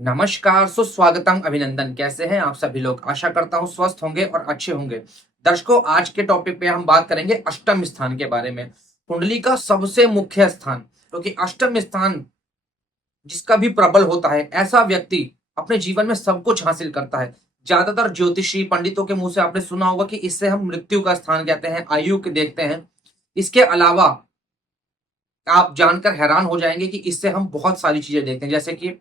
नमस्कार, सुस्वागतम, अभिनंदन। कैसे हैं आप सभी लोग? आशा करता हूँ स्वस्थ होंगे और अच्छे होंगे। दर्शकों, आज के टॉपिक पे हम बात करेंगे अष्टम स्थान के बारे में। कुंडली का सबसे मुख्य स्थान, क्योंकि अष्टम स्थान जिसका भी प्रबल होता है, ऐसा व्यक्ति अपने जीवन में सब कुछ हासिल करता है। ज्यादातर ज्योतिषी पंडितों के मुंह से आपने सुना होगा कि इससे हम मृत्यु का स्थान कहते हैं, आयु के देखते हैं। इसके अलावा आप जानकर हैरान हो जाएंगे कि इससे हम बहुत सारी चीजें देखते हैं, जैसे कि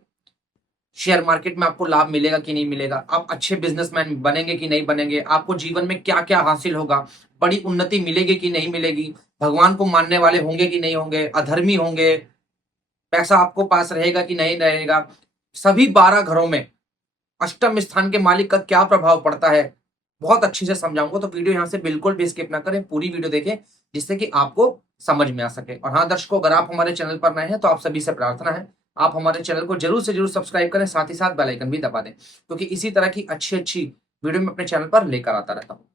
शेयर मार्केट में आपको लाभ मिलेगा कि नहीं मिलेगा, आप अच्छे बिजनेसमैन बनेंगे कि नहीं बनेंगे, आपको जीवन में क्या क्या हासिल होगा, बड़ी उन्नति मिलेगी कि नहीं मिलेगी, भगवान को मानने वाले होंगे कि नहीं होंगे, अधर्मी होंगे, पैसा आपको पास रहेगा कि नहीं रहेगा। सभी 12 घरों में अष्टम स्थान के मालिक का क्या प्रभाव पड़ता है, बहुत अच्छे से समझाऊंगा। तो वीडियो यहाँ से बिल्कुल भी स्किप ना करें, पूरी वीडियो देखें, जिससे कि आपको समझ में आ सके। और हाँ दर्शकों, अगर आप हमारे चैनल पर नए हैं तो आप सभी से प्रार्थना है, आप हमारे चैनल को जरूर से जरूर सब्सक्राइब करें, साथ ही साथ बेल आइकन भी दबा दें, क्योंकि इसी तरह की अच्छी अच्छी वीडियो मैं अपने चैनल पर लेकर आता रहता हूँ।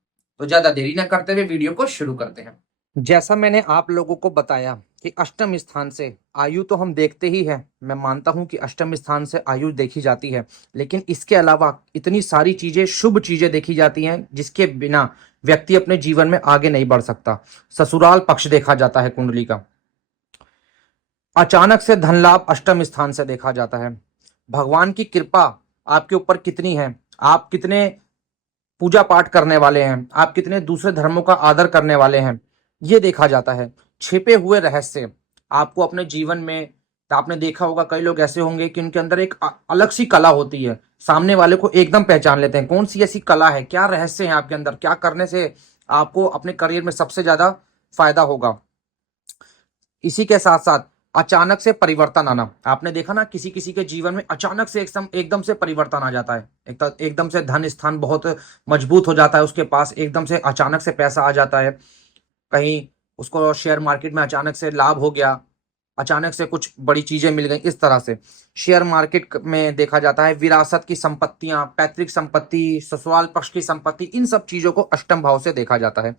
तो ज्यादा देरी ना करते हुए वीडियो को शुरू करते हैं। जैसा मैंने आप लोगों को बताया कि अष्टम स्थान से आयु तो हम देखते ही हैं, मैं मानता हूं कि अष्टम स्थान से आयु देखी जाती है, लेकिन इसके अलावा इतनी सारी चीजें, शुभ चीजें देखी जाती हैं जिसके बिना व्यक्ति अपने जीवन में आगे नहीं बढ़ सकता। ससुराल पक्ष देखा जाता है कुंडली का, अचानक से धन लाभ अष्टम स्थान से देखा जाता है, भगवान की कृपा आपके ऊपर कितनी है, आप कितने पूजा पाठ करने वाले हैं, आप कितने दूसरे धर्मों का आदर करने वाले हैं, ये देखा जाता है। छिपे हुए रहस्य आपको अपने जीवन में, तो आपने देखा होगा कई लोग ऐसे होंगे कि उनके अंदर एक अलग सी कला होती है, सामने वाले को एकदम पहचान लेते हैं। कौन सी ऐसी कला है, क्या रहस्य है आपके अंदर, क्या करने से आपको अपने करियर में सबसे ज्यादा फायदा होगा। इसी के साथ साथ अचानक से परिवर्तन आना, आपने देखा ना किसी किसी के जीवन में अचानक से एकदम से परिवर्तन आ जाता है, एकदम से धन स्थान बहुत मजबूत हो जाता है उसके पास, एकदम से अचानक से पैसा आ जाता है, कहीं उसको शेयर मार्केट में अचानक से लाभ हो गया, अचानक से कुछ बड़ी चीजें मिल गई। इस तरह से शेयर मार्केट में देखा जाता है विरासत की संपत्तियां, पैतृक संपत्ति, ससुराल पक्ष की संपत्ति, इन सब चीजों को अष्टम भाव से देखा जाता है।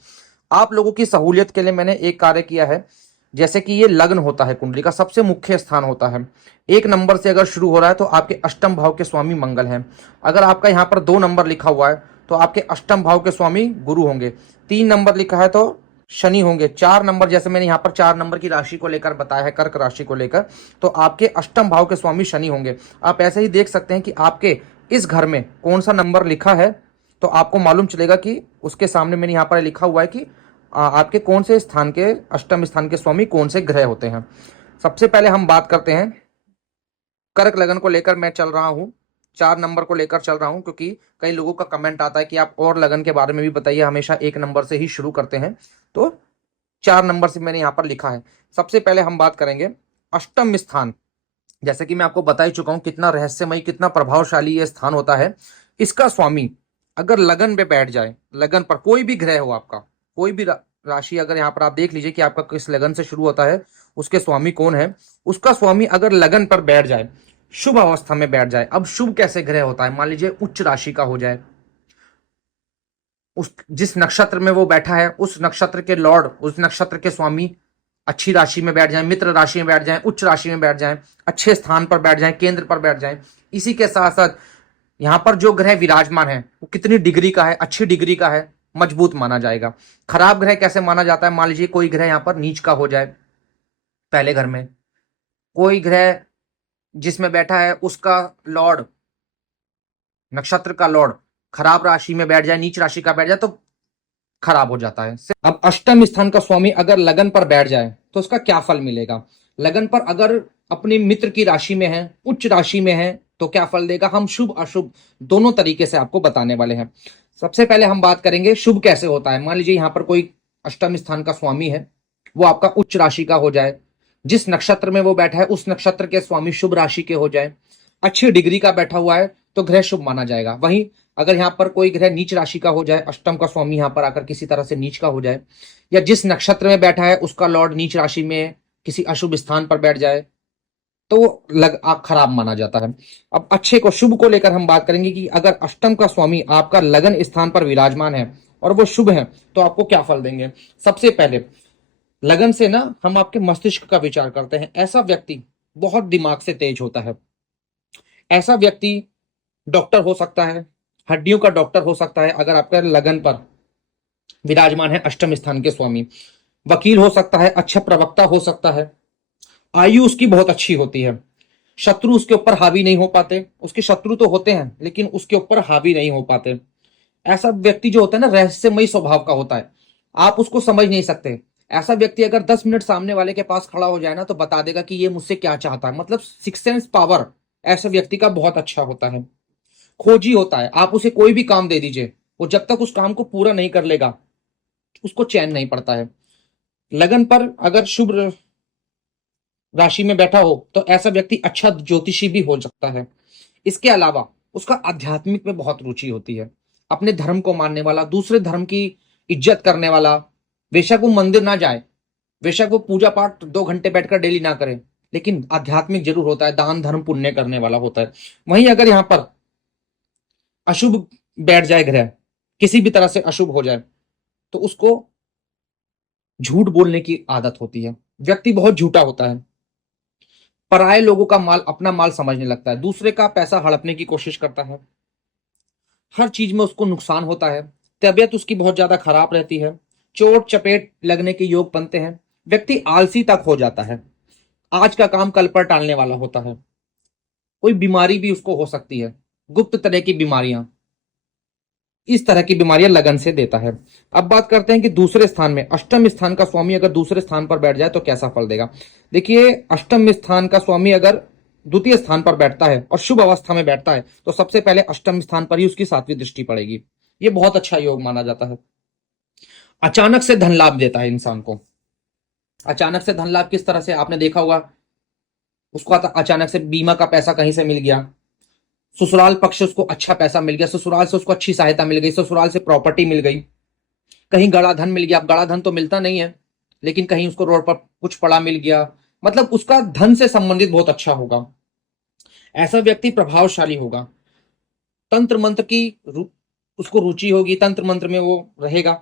आप लोगों की सहूलियत के लिए मैंने एक कार्य किया है, जैसे कि ये लग्न होता है, कुंडली का सबसे मुख्य स्थान होता है, 1 नंबर से अगर शुरू हो रहा है तो आपके अष्टम भाव के स्वामी मंगल हैं। अगर आपका यहाँ पर 2 नंबर लिखा हुआ है तो आपके अष्टम भाव के स्वामी गुरु होंगे। 3 नंबर लिखा है तो शनि होंगे। 4 नंबर, जैसे मैंने यहाँ पर 4 नंबर की राशि को लेकर बताया है, कर्क राशि को लेकर, तो आपके अष्टम भाव के स्वामी शनि होंगे। आप ऐसे ही देख सकते हैं कि आपके इस घर में कौन सा नंबर लिखा है, तो आपको मालूम चलेगा कि उसके सामने मैंने यहाँ पर लिखा हुआ है कि आपके कौन से स्थान के, अष्टम स्थान के स्वामी कौन से ग्रह होते हैं। सबसे पहले हम बात करते हैं कर्क लगन को लेकर, मैं चल रहा हूँ 4 नंबर को लेकर चल रहा हूँ, क्योंकि कई लोगों का कमेंट आता है कि आप और लगन के बारे में भी बताइए, हमेशा 1 नंबर से ही शुरू करते हैं, तो 4 नंबर से मैंने यहाँ पर लिखा है। सबसे पहले हम बात करेंगे अष्टम स्थान। जैसे कि मैं आपको बता ही चुका हूं कितना रहस्यमय, कितना प्रभावशाली यह स्थान होता है। इसका स्वामी अगर लगन पे बैठ जाए, लगन पर कोई भी ग्रह हो आपका, कोई भी राशि, अगर यहाँ पर आप देख लीजिए कि आपका किस लगन से शुरू होता है, उसके स्वामी कौन है, उसका स्वामी अगर लगन पर बैठ जाए, शुभ अवस्था में बैठ जाए। अब शुभ कैसे ग्रह होता है, मान लीजिए उच्च राशि का हो जाए, उस जिस नक्षत्र में वो बैठा है उस नक्षत्र के लॉर्ड, उस नक्षत्र के स्वामी अच्छी राशि में बैठ जाएं, मित्र राशि में बैठ जाएं, उच्च राशि में बैठ जाएं, अच्छे स्थान पर बैठ जाएं, केंद्र पर बैठ जाएं। इसी के साथ साथ यहाँ पर जो ग्रह विराजमान है वो कितनी डिग्री का है, अच्छी डिग्री का है, मजबूत माना जाएगा। खराब ग्रह कैसे माना जाता है, मान लीजिए कोई ग्रह यहाँ पर नीच का हो जाए, पहले घर में कोई ग्रह जिसमें बैठा है उसका लॉर्ड, नक्षत्र का लॉर्ड खराब राशि में बैठ जाए, नीच राशि का बैठ जाए, तो खराब हो जाता है। अब अष्टम स्थान का स्वामी अगर लगन पर बैठ जाए तो उसका क्या फल मिलेगा। लगन पर अगर अपने मित्र की राशि में है, उच्च राशि में है, तो क्या फल देगा, हम शुभ अशुभ दोनों तरीके से आपको बताने वाले हैं। सबसे पहले हम बात करेंगे शुभ कैसे होता है। मान लीजिए यहाँ पर कोई अष्टम स्थान का स्वामी है, वो आपका उच्च राशि का हो जाए, जिस नक्षत्र में वो बैठा है उस नक्षत्र के स्वामी शुभ राशि के हो जाए, अच्छी डिग्री का बैठा हुआ है, तो ग्रह शुभ माना जाएगा। वहीं अगर यहाँ पर कोई ग्रह नीच राशि का हो जाए, अष्टम का स्वामी यहाँ पर आकर किसी तरह से नीच का हो जाए, या जिस नक्षत्र में बैठा है उसका लॉर्ड नीच राशि में किसी अशुभ स्थान पर बैठ जाए, तो वो खराब माना जाता है। अब अच्छे को, शुभ को लेकर हम बात करेंगे कि अगर अष्टम का स्वामी आपका लगन स्थान पर विराजमान है और वो शुभ है, तो आपको क्या फल देंगे। सबसे पहले लगन से ना हम आपके मस्तिष्क का विचार करते हैं। ऐसा व्यक्ति बहुत दिमाग से तेज होता है, ऐसा व्यक्ति डॉक्टर हो सकता है, हड्डियों का डॉक्टर हो सकता है अगर आपका लगन पर विराजमान है अष्टम स्थान के स्वामी। वकील हो सकता है, अच्छा प्रवक्ता हो सकता है, आयु उसकी बहुत अच्छी होती है, शत्रु उसके ऊपर हावी नहीं हो पाते, उसके शत्रु तो होते हैं लेकिन उसके ऊपर हावी नहीं हो पाते। ऐसा व्यक्ति जो होता है ना, रहस्यमयी स्वभाव का होता है, आप उसको समझ नहीं सकते। ऐसा व्यक्ति अगर 10 मिनट सामने वाले के पास खड़ा हो जाए ना, तो बता देगा कि ये मुझसे क्या चाहता है। मतलब सिक्स सेंस पावर ऐसे व्यक्ति का बहुत अच्छा होता है। खोजी होता है, आप उसे कोई भी काम दे दीजिए, वो जब तक उस काम को पूरा नहीं कर लेगा उसको चैन नहीं पड़ता है। लगन पर अगर शुभ राशि में बैठा हो तो ऐसा व्यक्ति अच्छा ज्योतिषी भी हो सकता है। इसके अलावा उसका आध्यात्मिक में बहुत रुचि होती है, अपने धर्म को मानने वाला, दूसरे धर्म की इज्जत करने वाला। बेशक वो मंदिर ना जाए, बेशक वो पूजा पाठ 2 घंटे बैठकर डेली ना करे, लेकिन आध्यात्मिक जरूर होता है, दान धर्म पुण्य करने वाला होता है। वहीं अगर यहाँ पर अशुभ बैठ जाए ग्रह, किसी भी तरह से अशुभ हो जाए, तो उसको झूठ बोलने की आदत होती है। व्यक्ति बहुत झूठा होता है, पराये लोगों का माल अपना माल समझने लगता है, दूसरे का पैसा हड़पने की कोशिश करता है, हर चीज में उसको नुकसान होता है, तबीयत उसकी बहुत ज्यादा खराब रहती है, चोट चपेट लगने के योग बनते हैं, व्यक्ति आलसी तक हो जाता है, आज का काम कल पर टालने वाला होता है, कोई बीमारी भी उसको हो सकती है, गुप्त तरह की बीमारियां, इस तरह की बीमारियां लगन से देता है। अब बात करते हैं कि दूसरे स्थान में अष्टम स्थान का स्वामी अगर दूसरे स्थान पर बैठ जाए तो कैसा फल देगा। देखिए, अष्टम स्थान का स्वामी अगर द्वितीय स्थान पर बैठता है और शुभ अवस्था में बैठता है तो सबसे पहले अष्टम स्थान पर ही उसकी 7वीं दृष्टि पड़ेगी। ये बहुत अच्छा योग माना जाता है। अचानक से धन लाभ देता है इंसान को। अचानक से धन लाभ किस तरह से, आपने देखा होगा, उसको अचानक से बीमा का पैसा कहीं से मिल गया, ससुराल पक्ष से उसको अच्छा पैसा मिल गया, ससुराल से उसको अच्छी सहायता मिल गई, ससुराल से प्रॉपर्टी मिल गई, कहीं गड़ा धन मिल गया। अब गड़ा धन तो मिलता नहीं है, लेकिन कहीं उसको रोड पर कुछ पड़ा मिल गया, मतलब उसका धन से संबंधित बहुत अच्छा होगा। ऐसा व्यक्ति प्रभावशाली होगा, तंत्र मंत्र की उसको रुचि होगी, तंत्र मंत्र में वो रहेगा,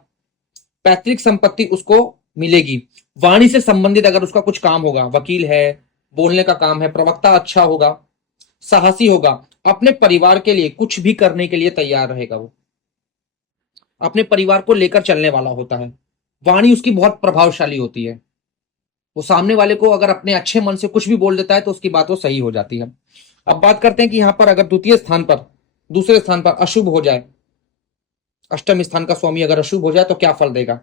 पैतृक संपत्ति उसको मिलेगी, वाणी से संबंधित अगर उसका कुछ काम होगा, वकील है, बोलने का काम है, प्रवक्ता अच्छा होगा, साहसी होगा, अपने परिवार के लिए कुछ भी करने के लिए तैयार रहेगा, वो अपने परिवार को लेकर चलने वाला होता है, वाणी उसकी बहुत प्रभावशाली होती है, वो सामने वाले को अगर अपने अच्छे मन से कुछ भी बोल देता है तो उसकी बात वो सही हो जाती है। अब बात करते हैं कि यहां पर अगर द्वितीय स्थान पर, दूसरे स्थान पर अशुभ हो जाए, अष्टम स्थान का स्वामी अगर अशुभ हो जाए तो क्या फल देगा।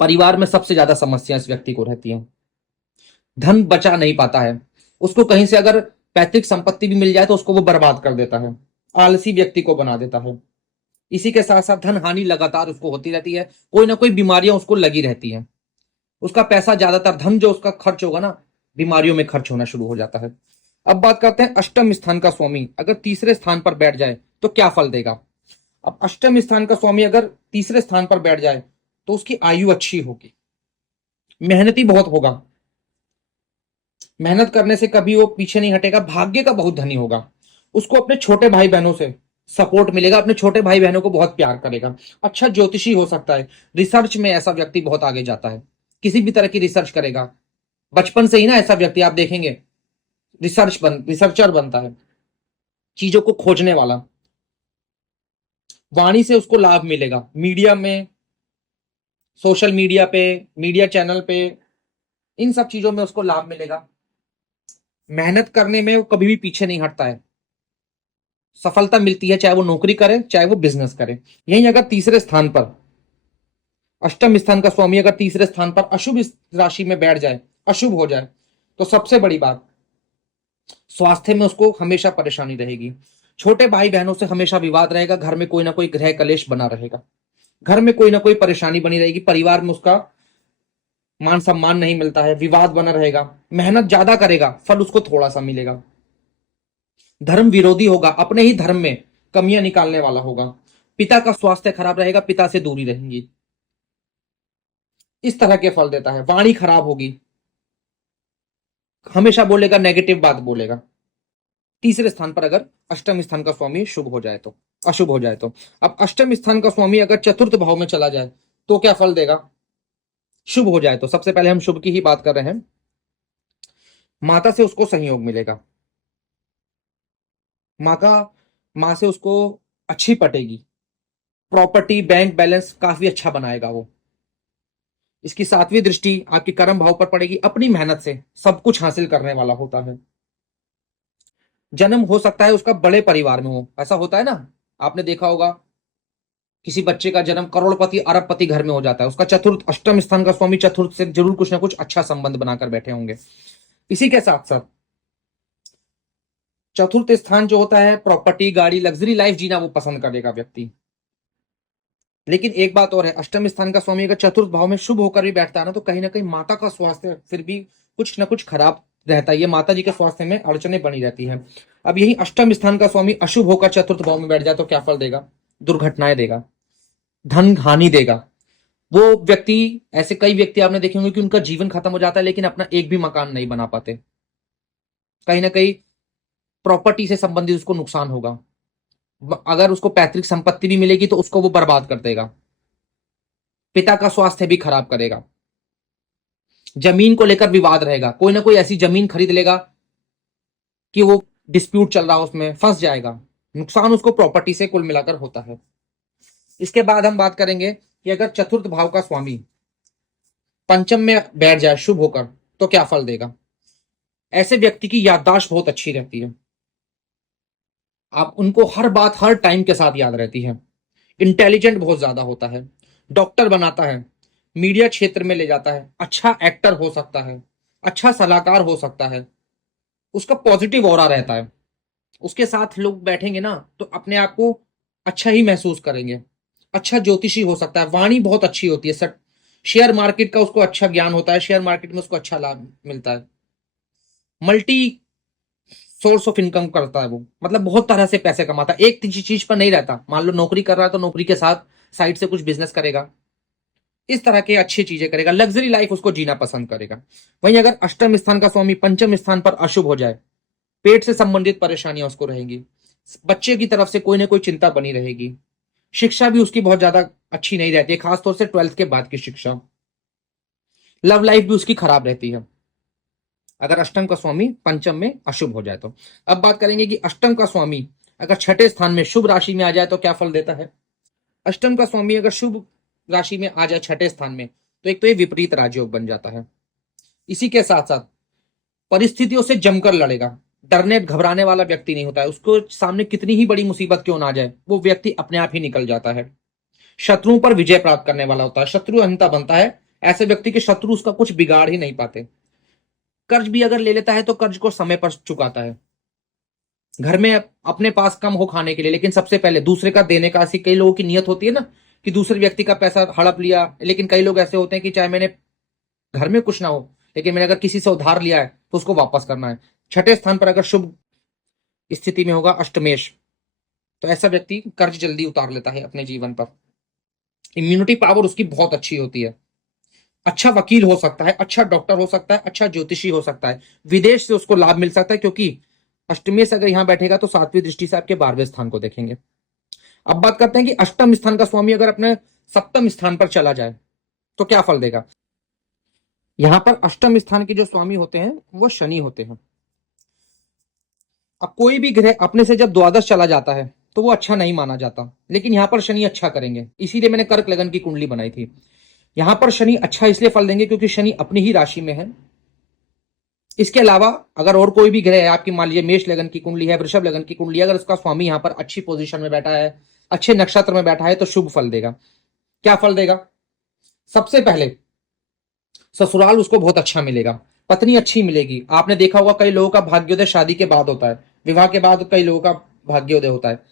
परिवार में सबसे ज्यादा समस्या इस व्यक्ति को रहती है, धन बचा नहीं पाता है, उसको कहीं से अगर पैतृक संपत्ति भी मिल जाए तो उसको वो बर्बाद कर देता है, आलसी व्यक्ति को बना देता है। इसी के साथ साथ धन हानि लगातार उसको होती रहती है, कोई ना कोई बीमारियां उसको लगी रहती हैं, उसका पैसा ज्यादातर धन जो उसका खर्च होगा ना, बीमारियों में खर्च होना शुरू हो जाता है। अब बात करते हैं अष्टम स्थान का स्वामी अगर तीसरे स्थान पर बैठ जाए तो क्या फल देगा। अब अष्टम स्थान का स्वामी अगर तीसरे स्थान पर बैठ जाए तो उसकी आयु अच्छी होगी, मेहनती बहुत होगा, मेहनत करने से कभी वो पीछे नहीं हटेगा, भाग्य का बहुत धनी होगा, उसको अपने छोटे भाई बहनों से सपोर्ट मिलेगा, अपने छोटे भाई बहनों को बहुत प्यार करेगा, अच्छा ज्योतिषी हो सकता है, रिसर्च में ऐसा व्यक्ति बहुत आगे जाता है, किसी भी तरह की रिसर्च करेगा, बचपन से ही ना ऐसा व्यक्ति आप देखेंगे रिसर्चर बनता है, चीजों को खोजने वाला, वाणी से उसको लाभ मिलेगा, मीडिया में, सोशल मीडिया पे, मीडिया चैनल पे, इन सब चीजों में उसको लाभ मिलेगा, मेहनत करने में वो कभी भी पीछे नहीं हटता है, सफलता मिलती है, चाहे वो नौकरी करे चाहे वो बिजनेस करे। यही अगर तीसरे स्थान पर अष्टम स्थान का स्वामी अगर तीसरे स्थान पर अशुभ राशि में बैठ जाए, अशुभ हो जाए, तो सबसे बड़ी बात, स्वास्थ्य में उसको हमेशा परेशानी रहेगी, छोटे भाई बहनों से हमेशा विवाद रहेगा, घर में कोई ना कोई गृह कलेश बना रहेगा, घर में कोई ना कोई परेशानी बनी रहेगी, परिवार में उसका मान सम्मान नहीं मिलता है, विवाद बना रहेगा, मेहनत ज्यादा करेगा फल उसको थोड़ा सा मिलेगा, धर्म विरोधी होगा, अपने ही धर्म में कमियां निकालने वाला होगा, पिता का स्वास्थ्य खराब रहेगा, पिता से दूरी रहेंगी, इस तरह के फल देता है। वाणी खराब होगी, हमेशा बोलेगा, नेगेटिव बात बोलेगा। तीसरे स्थान पर अगर अष्टम स्थान का स्वामी शुभ हो जाए तो, अशुभ हो जाए तो, अब अष्टम स्थान का स्वामी अगर चतुर्थ भाव में चला जाए तो क्या फल देगा। शुभ हो जाए तो सबसे पहले हम शुभ की ही बात कर रहे हैं, माता से उसको सहयोग मिलेगा, माँ से उसको अच्छी पटेगी, प्रॉपर्टी बैंक बैलेंस काफी अच्छा बनाएगा वो। इसकी सातवीं दृष्टि आपकी कर्म भाव पर पड़ेगी, अपनी मेहनत से सब कुछ हासिल करने वाला होता है। जन्म हो सकता है उसका बड़े परिवार में हो, ऐसा होता है ना, आपने देखा होगा किसी बच्चे का जन्म करोड़पति अरबपति घर में हो जाता है, उसका चतुर्थ अष्टम स्थान का स्वामी चतुर्थ से जरूर कुछ ना कुछ अच्छा संबंध बनाकर बैठे होंगे। इसी के साथ साथ चतुर्थ स्थान जो होता है, प्रॉपर्टी गाड़ी लग्जरी लाइफ जीना वो पसंद करेगा व्यक्ति। लेकिन एक बात और है, अष्टम स्थान का स्वामी अगर चतुर्थ भाव में शुभ होकर भी बैठता है ना, तो कहीं ना कहीं माता का स्वास्थ्य फिर भी कुछ ना कुछ खराब रहता है, ये माता जी के स्वास्थ्य में अड़चने बनी रहती है। अब यही अष्टम स्थान का स्वामी अशुभ होकर चतुर्थ भाव में बैठ जाए तो क्या फल देगा? दुर्घटनाएं देगा, धन हानि देगा। वो व्यक्ति, ऐसे कई व्यक्ति आपने देखे होंगे कि उनका जीवन खत्म हो जाता है लेकिन अपना एक भी मकान नहीं बना पाते। कहीं ना कहीं प्रॉपर्टी से संबंधित उसको नुकसान होगा, अगर उसको पैतृक संपत्ति भी मिलेगी तो उसको वो बर्बाद कर देगा, पिता का स्वास्थ्य भी खराब करेगा, जमीन को लेकर विवाद रहेगा, कोई ना कोई ऐसी जमीन खरीद लेगा कि वो डिस्प्यूट चल रहा है उसमें फंस जाएगा, नुकसान उसको प्रॉपर्टी से कुल मिलाकर होता है। इसके बाद हम बात करेंगे कि अगर चतुर्थ भाव का स्वामी पंचम में बैठ जाए शुभ होकर तो क्या फल देगा? ऐसे व्यक्ति की याददाश्त बहुत अच्छी रहती है, आप उनको हर बात हर टाइम के साथ याद रहती है, इंटेलिजेंट बहुत ज्यादा होता है, डॉक्टर बनाता है, मीडिया क्षेत्र में ले जाता है, अच्छा एक्टर हो सकता है, अच्छा सलाहकार हो सकता है, उसका पॉजिटिव ऑरा रहता है, उसके साथ लोग बैठेंगे ना तो अपने आप को अच्छा ही महसूस करेंगे। अच्छा ज्योतिषी हो सकता है, वाणी बहुत अच्छी होती है, सट शेयर मार्केट का उसको अच्छा ज्ञान होता है, शेयर मार्केट में उसको अच्छा लाभ मिलता है, मल्टी सोर्स ऑफ इनकम करता है वो, मतलब बहुत तरह से पैसे कमाता है, एक चीज पर नहीं रहता। मान लो नौकरी कर रहा है तो नौकरी के साथ साइड से कुछ बिजनेस करेगा, इस तरह के अच्छी चीजें करेगा, लग्जरी लाइफ उसको जीना पसंद करेगा। वहीं अगर अष्टम स्थान का स्वामी पंचम स्थान पर अशुभ हो जाए, पेट से संबंधित परेशानियां उसको रहेंगी, बच्चे की तरफ से कोई ना कोई चिंता बनी रहेगी, शिक्षा भी उसकी बहुत ज्यादा अच्छी नहीं रहती है, खासतौर से 12th के बाद की शिक्षा, लव लाइफ भी उसकी खराब रहती है अगर अष्टम का स्वामी पंचम में अशुभ हो जाए तो। अब बात करेंगे कि अष्टम का स्वामी अगर छठे स्थान में शुभ राशि में आ जाए तो क्या फल देता है? अष्टम का स्वामी अगर शुभ राशि में आ जाए छठे स्थान में तो एक तो ये विपरीत राजयोग बन जाता है। इसी के साथ साथ परिस्थितियों से जमकर लड़ेगा, डरने घबराने वाला व्यक्ति नहीं होता है, उसको सामने कितनी ही बड़ी मुसीबत क्यों ना आ जाए वो व्यक्ति अपने आप ही निकल जाता है, शत्रुओं पर विजय प्राप्त करने वाला होता है, शत्रु अहंता बनता है, ऐसे व्यक्ति के शत्रु उसका कुछ बिगाड़ ही नहीं पाते। कर्ज भी अगर ले लेता है तो कर्ज को समय पर चुकाता है, घर में अपने पास कम हो खाने के लिए लेकिन सबसे पहले दूसरे का देने का। ऐसी कई लोगों की नियत होती है ना कि दूसरे व्यक्ति का पैसा हड़प लिया, लेकिन कई लोग ऐसे होते हैं कि चाहे मैंने घर में कुछ ना हो लेकिन मैंने अगर किसी से उधार लिया है तो उसको वापस करना है। छठे स्थान पर अगर शुभ स्थिति में होगा अष्टमेश, तो ऐसा व्यक्ति कर्ज जल्दी उतार लेता है अपने जीवन पर, इम्यूनिटी पावर उसकी बहुत अच्छी होती है, अच्छा वकील हो सकता है, अच्छा डॉक्टर हो सकता है, अच्छा ज्योतिषी हो सकता है, विदेश से उसको लाभ मिल सकता है, क्योंकि अष्टमी से अगर यहां बैठेगा तो सातवीं दृष्टि से आपके 12वें स्थान को देखेंगे। अब बात करते हैं कि अष्टम स्थान का स्वामी अगर अपने सप्तम स्थान पर चला जाए तो क्या फल देगा? यहां पर अष्टम स्थान के जो स्वामी होते हैं वो शनि होते हैं। अब कोई भी ग्रह अपने से जब द्वादश चला जाता है तो वो अच्छा नहीं माना जाता, लेकिन यहां पर शनि अच्छा करेंगे, इसीलिए मैंने कर्क लगन की कुंडली बनाई थी। यहां पर शनि अच्छा इसलिए फल देंगे क्योंकि शनि अपनी ही राशि में है। इसके अलावा अगर और कोई भी ग्रह है, आपकी मान लीजिए मेष लगन की कुंडली है, वृषभ लगन की कुंडली है, अगर उसका स्वामी यहां पर अच्छी पोजीशन में बैठा है, अच्छे नक्षत्र में बैठा है तो शुभ फल देगा। क्या फल देगा? सबसे पहले ससुराल उसको बहुत अच्छा मिलेगा, पत्नी अच्छी मिलेगी। आपने देखा होगा कई लोगों का भाग्योदय शादी के बाद होता है, विवाह के बाद कई लोगों का भाग्योदय होता है।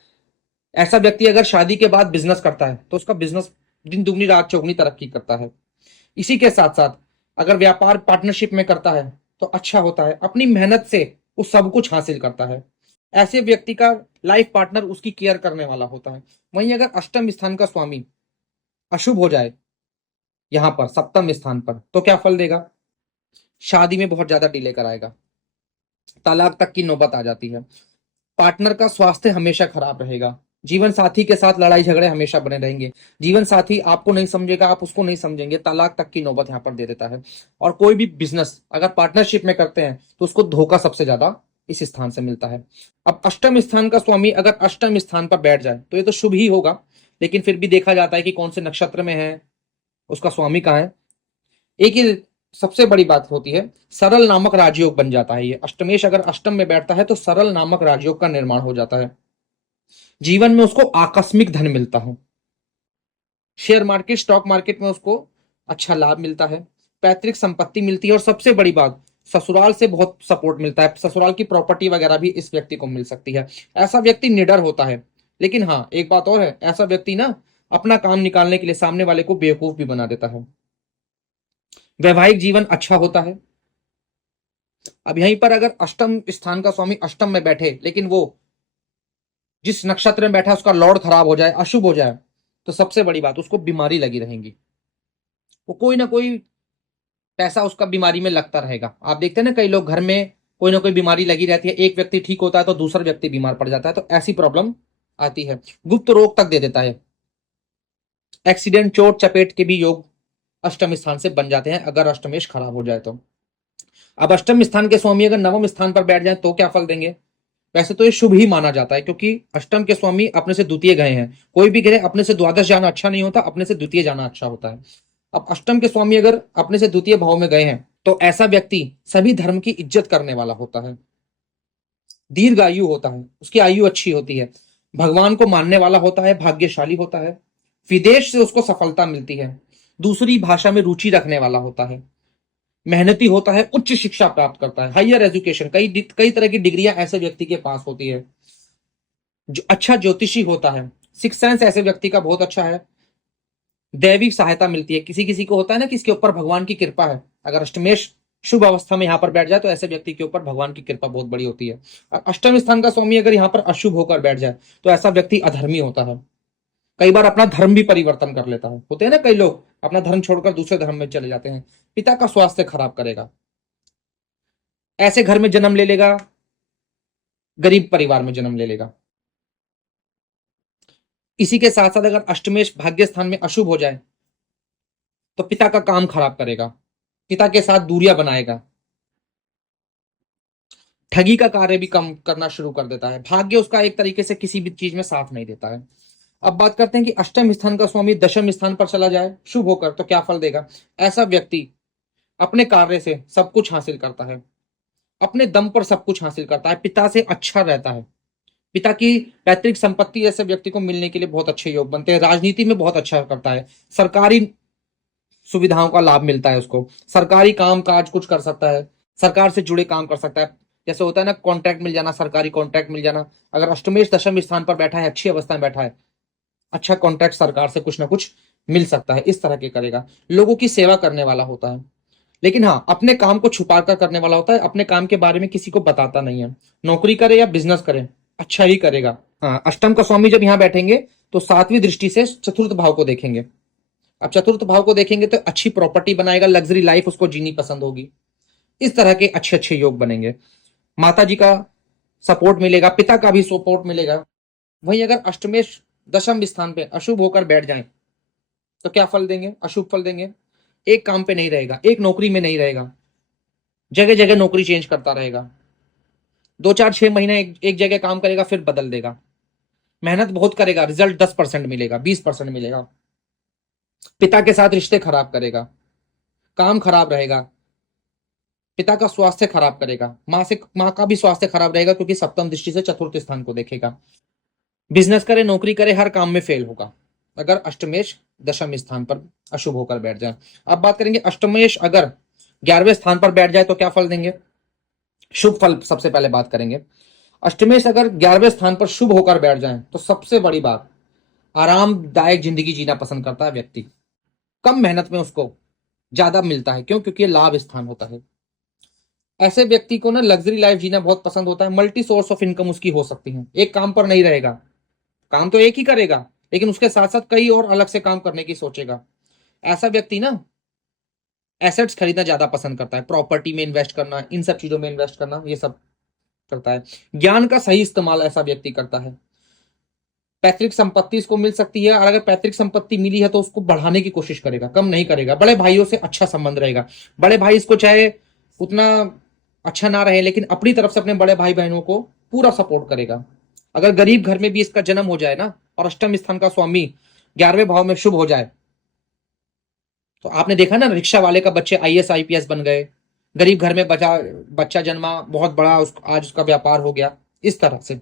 ऐसा व्यक्ति अगर शादी के बाद बिजनेस करता है तो उसका बिजनेस दिन दुगनी रात चौगनी तरक्की करता है। इसी के साथ साथ अगर व्यापार पार्टनरशिप में करता है तो अच्छा होता है, अपनी मेहनत से वो सब कुछ हासिल करता है। ऐसे व्यक्ति का लाइफ पार्टनर उसकी केयर करने वाला होता है। वहीं अगर अष्टम स्थान का स्वामी अशुभ हो जाए यहां पर सप्तम स्थान पर तो क्या फल देगा? शादी में बहुत ज्यादा डिले कराएगा, तलाक तक की नौबत आ जाती है, पार्टनर का स्वास्थ्य हमेशा खराब रहेगा, जीवन साथी के साथ लड़ाई झगड़े हमेशा बने रहेंगे, जीवन साथी आपको नहीं समझेगा, आप उसको नहीं समझेंगे, तलाक तक की नौबत यहां पर दे देता है। और कोई भी बिजनेस अगर पार्टनरशिप में करते हैं तो उसको धोखा सबसे ज्यादा इस स्थान से मिलता है। अब अष्टम स्थान का स्वामी अगर अष्टम स्थान पर बैठ जाए तो ये तो शुभ ही होगा, लेकिन फिर भी देखा जाता है कि कौन से नक्षत्र में है, उसका स्वामी कहाँ है। एक ही सबसे बड़ी बात होती है, सरल नामक राजयोग बन जाता है। ये अष्टमेश अगर अष्टम में बैठता है तो सरल नामक राजयोग का निर्माण हो जाता है। जीवन में उसको आकस्मिक धन मिलता है, शेयर मार्केट स्टॉक मार्केट में उसको अच्छा लाभ मिलता है, पैतृक संपत्ति मिलती है, और सबसे बड़ी बात ससुराल से बहुत सपोर्ट मिलता है। ससुराल की प्रॉपर्टी वगैरह भी इस व्यक्ति को मिल सकती है। ऐसा व्यक्ति निडर होता है, लेकिन हाँ एक बात और है, ऐसा व्यक्ति ना अपना काम निकालने के लिए सामने वाले को बेवकूफ भी बना देता है। वैवाहिक जीवन अच्छा होता है। अब यहीं पर अगर अष्टम स्थान का स्वामी अष्टम में बैठे, लेकिन वो जिस नक्षत्र में बैठा उसका लॉर्ड खराब हो जाए, अशुभ हो जाए, तो सबसे बड़ी बात उसको बीमारी लगी रहेगी। वो कोई ना कोई पैसा उसका बीमारी में लगता रहेगा। आप देखते हैं ना कई लोग घर में कोई ना कोई बीमारी लगी रहती है, एक व्यक्ति ठीक होता है तो दूसरा व्यक्ति बीमार पड़ जाता है, तो ऐसी प्रॉब्लम आती है। गुप्त रोग तक दे देता है, एक्सीडेंट चोट चपेट के भी योग अष्टम स्थान से बन जाते हैं अगर अष्टमेश खराब हो जाए तो। अब अष्टम स्थान के स्वामी अगर नवम स्थान पर बैठ जाए तो क्या फल देंगे? वैसे तो ये शुभ ही माना जाता है, क्योंकि अष्टम के स्वामी अपने से द्वितीय गए हैं। कोई भी ग्रह अपने से द्वादश जाना अच्छा नहीं होता, अपने से द्वितीय जाना अच्छा होता है। अब अष्टम के स्वामी अगर अपने से द्वितीय भाव में गए हैं तो ऐसा व्यक्ति सभी धर्म की इज्जत करने वाला होता है, दीर्घ आयु होता है, उसकी आयु अच्छी होती है, भगवान को मानने वाला होता है, भाग्यशाली होता है, विदेश से उसको सफलता मिलती है, दूसरी भाषा में रुचि रखने वाला होता है, मेहनती होता है, उच्च शिक्षा प्राप्त करता है, हायर एजुकेशन, कई कई तरह की डिग्रियां ऐसे व्यक्ति के पास होती है, जो अच्छा ज्योतिषी होता है, सिक्स सेंस ऐसे व्यक्ति का बहुत अच्छा है, दैविक सहायता मिलती है। किसी किसी को होता है ना कि इसके ऊपर भगवान की कृपा है, अगर अष्टमेश शुभ अवस्था में यहाँ पर बैठ जाए तो ऐसे व्यक्ति के ऊपर भगवान की कृपा बहुत बड़ी होती है। अष्टम स्थान का स्वामी अगर यहाँ पर अशुभ होकर बैठ जाए तो ऐसा व्यक्ति अधर्मी होता है, कई बार अपना धर्म भी परिवर्तन कर लेता है। होते हैं ना कई लोग अपना धर्म छोड़कर दूसरे धर्म में चले जाते हैं। पिता का स्वास्थ्य खराब करेगा, ऐसे घर में जन्म ले लेगा, गरीब परिवार में जन्म ले लेगा। इसी के साथ साथ अगर अष्टमेश भाग्य स्थान में अशुभ हो जाए तो पिता का काम खराब करेगा, पिता के साथ दूरियां बनाएगा, ठगी का कार्य भी कम करना शुरू कर देता है, भाग्य उसका एक तरीके से किसी भी चीज में साथ नहीं देता है। अब बात करते हैं कि अष्टम स्थान का स्वामी दशम स्थान पर चला जाए शुभ होकर तो क्या फल देगा। ऐसा व्यक्ति अपने कार्य से सब कुछ हासिल करता है, अपने दम पर सब कुछ हासिल करता है, पिता से अच्छा रहता है, पिता की पैतृक संपत्ति ऐसे व्यक्ति को मिलने के लिए बहुत अच्छे योग बनते हैं, राजनीति में बहुत अच्छा करता है, सरकारी सुविधाओं का लाभ मिलता है उसको, सरकारी काम काज कुछ कर सकता है, सरकार से जुड़े काम कर सकता है। जैसे होता है ना कॉन्ट्रैक्ट मिल जाना, सरकारी कॉन्ट्रैक्ट मिल जाना। अगर अष्टमेश दशम स्थान पर बैठा है, अच्छी अवस्था में बैठा है, अच्छा कॉन्ट्रैक्ट सरकार से कुछ ना कुछ मिल सकता है, इस तरह के करेगा। लोगों की सेवा करने वाला होता है, लेकिन हाँ अपने काम को छुपा कर करने वाला होता है, अपने काम के बारे में किसी को बताता नहीं है। नौकरी करे या बिजनेस करे अच्छा ही करेगा। हाँ, अष्टम का स्वामी जब यहाँ बैठेंगे तो सातवीं दृष्टि से चतुर्थ भाव को देखेंगे। अब चतुर्थ भाव को देखेंगे तो अच्छी प्रॉपर्टी बनाएगा, लग्जरी लाइफ उसको जीनी पसंद होगी, इस तरह के अच्छे अच्छे योग बनेंगे। माता जी का सपोर्ट मिलेगा, पिता का भी सपोर्ट मिलेगा। वहीं अगर अष्टमेश दशम स्थान पे अशुभ होकर बैठ जाए तो क्या फल देंगे? अशुभ फल देंगे। एक काम पे नहीं रहेगा, एक नौकरी में नहीं रहेगा, जगह जगह नौकरी चेंज करता रहेगा, 2 4 6 महीने एक जगह काम करेगा फिर बदल देगा, मेहनत बहुत करेगा, रिजल्ट 10% मिलेगा, 20% मिलेगा, पिता के साथ रिश्ते खराब करेगा, काम खराब रहेगा, पिता का स्वास्थ्य खराब करेगा, माँ का भी स्वास्थ्य खराब रहेगा क्योंकि सप्तम दृष्टि से चतुर्थ स्थान को देखेगा। बिजनेस करे नौकरी करे हर काम में फेल होगा अगर अष्टमेश दशम स्थान पर अशुभ होकर बैठ जाए। अब बात करेंगे अष्टमेश अगर 11वें स्थान पर बैठ जाए तो क्या फल देंगे। शुभ फल सबसे पहले बात करेंगे। अष्टमेश अगर 11वें स्थान पर शुभ होकर बैठ जाए तो सबसे बड़ी बात, आरामदायक जिंदगी जीना पसंद करता है व्यक्ति, कम मेहनत में उसको ज्यादा मिलता है। क्यों? क्योंकि ये लाभ स्थान होता है। ऐसे व्यक्ति को ना लग्जरी लाइफ जीना बहुत पसंद होता है, मल्टी सोर्स ऑफ इनकम उसकी हो सकती है, एक काम पर नहीं रहेगा, काम तो एक ही करेगा लेकिन उसके साथ साथ कई और अलग से काम करने की सोचेगा। ऐसा व्यक्ति ना एसेट्स खरीदना ज्यादा पसंद करता है, प्रॉपर्टी में इन्वेस्ट करना, इन सब चीजों में इन्वेस्ट करना, ये सब करता है। ज्ञान का सही इस्तेमाल ऐसा व्यक्ति करता है। पैतृक संपत्ति इसको मिल सकती है और अगर पैतृक संपत्ति मिली है तो उसको बढ़ाने की कोशिश करेगा, कम नहीं करेगा। बड़े भाइयों से अच्छा संबंध रहेगा, बड़े भाई इसको चाहे उतना अच्छा ना रहे, लेकिन अपनी तरफ से अपने बड़े भाई बहनों को पूरा सपोर्ट करेगा। अगर गरीब घर में भी इसका जन्म हो जाए ना, और अष्टम स्थान का स्वामी 11वें भाव में शुभ हो जाए, तो आपने देखा ना, रिक्शा वाले का बच्चे आईएएस आईपीएस बन गए, गरीब घर में बचा बच्चा जन्मा, बहुत बड़ा आज उसका व्यापार हो गया, इस तरह से।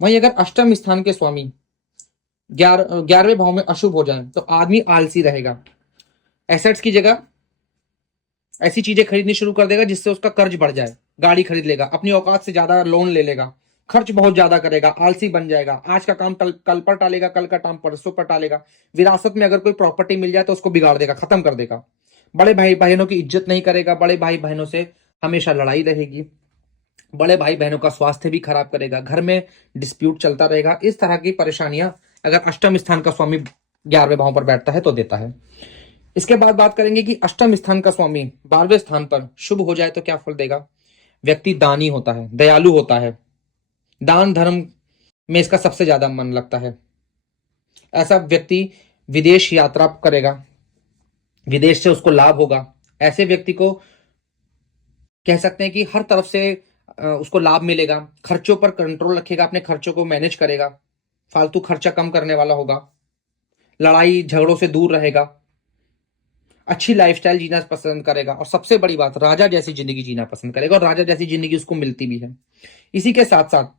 वहीं अगर अष्टम स्थान के स्वामी 11वें भाव में अशुभ हो जाए तो आदमी आलसी रहेगा, एसेट्स की जगह ऐसी चीजें खरीदनी शुरू कर देगा जिससे उसका कर्ज बढ़ जाए, गाड़ी खरीद लेगा, अपनी औकात से ज्यादा लोन ले लेगा, खर्च बहुत ज्यादा करेगा, आलसी बन जाएगा, आज का काम कल पर टालेगा, कल का काम परसों पर टालेगा, विरासत में अगर कोई प्रॉपर्टी मिल जाए तो उसको बिगाड़ देगा, खत्म कर देगा, बड़े भाई बहनों की इज्जत नहीं करेगा, बड़े भाई बहनों से हमेशा लड़ाई रहेगी, बड़े भाई बहनों का स्वास्थ्य भी खराब करेगा, घर में डिस्प्यूट चलता रहेगा। इस तरह की परेशानियां अगर अष्टम स्थान का स्वामी 11वें भाव पर बैठता है तो देता है। इसके बाद बात करेंगे कि अष्टम स्थान का स्वामी 12वें स्थान पर शुभ हो जाए तो क्या फल देगा। व्यक्ति दानी होता है, दयालु होता है, दान धर्म में इसका सबसे ज्यादा मन लगता है। ऐसा व्यक्ति विदेश यात्रा करेगा, विदेश से उसको लाभ होगा। ऐसे व्यक्ति को कह सकते हैं कि हर तरफ से उसको लाभ मिलेगा, खर्चों पर कंट्रोल रखेगा, अपने खर्चों को मैनेज करेगा, फालतू खर्चा कम करने वाला होगा, लड़ाई झगड़ों से दूर रहेगा, अच्छी लाइफस्टाइल जीना पसंद करेगा, और सबसे बड़ी बात, राजा जैसी जिंदगी जीना पसंद करेगा, और राजा जैसी जिंदगी उसको मिलती भी है। इसी के साथ साथ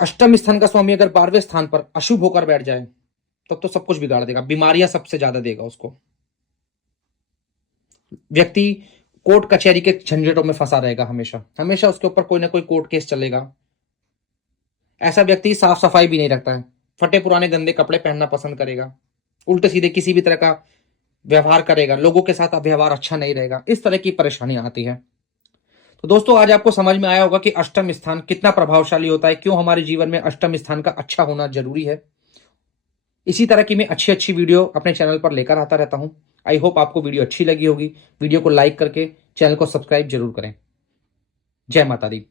अष्टम स्थान का स्वामी अगर 12वें स्थान पर अशुभ होकर बैठ जाए तब तो सब कुछ बिगाड़ देगा, बीमारियां सबसे ज्यादा देगा उसको। व्यक्ति कोर्ट कचहरी के झंझटों में फंसा रहेगा, हमेशा हमेशा उसके ऊपर कोई ना कोई कोर्ट केस चलेगा। ऐसा व्यक्ति साफ सफाई भी नहीं रखता है, फटे पुराने गंदे कपड़े पहनना पसंद करेगा, उल्टे सीधे किसी भी तरह का व्यवहार करेगा, लोगों के साथ व्यवहार अच्छा नहीं रहेगा, इस तरह की परेशानियां आती है। तो दोस्तों, आज आपको समझ में आया होगा कि अष्टम स्थान कितना प्रभावशाली होता है, क्यों हमारे जीवन में अष्टम स्थान का अच्छा होना जरूरी है। इसी तरह की मैं अच्छी अच्छी वीडियो अपने चैनल पर लेकर आता रहता हूं। आई होप आपको वीडियो अच्छी लगी होगी। वीडियो को लाइक करके चैनल को सब्सक्राइब जरूर करें। जय माता दी।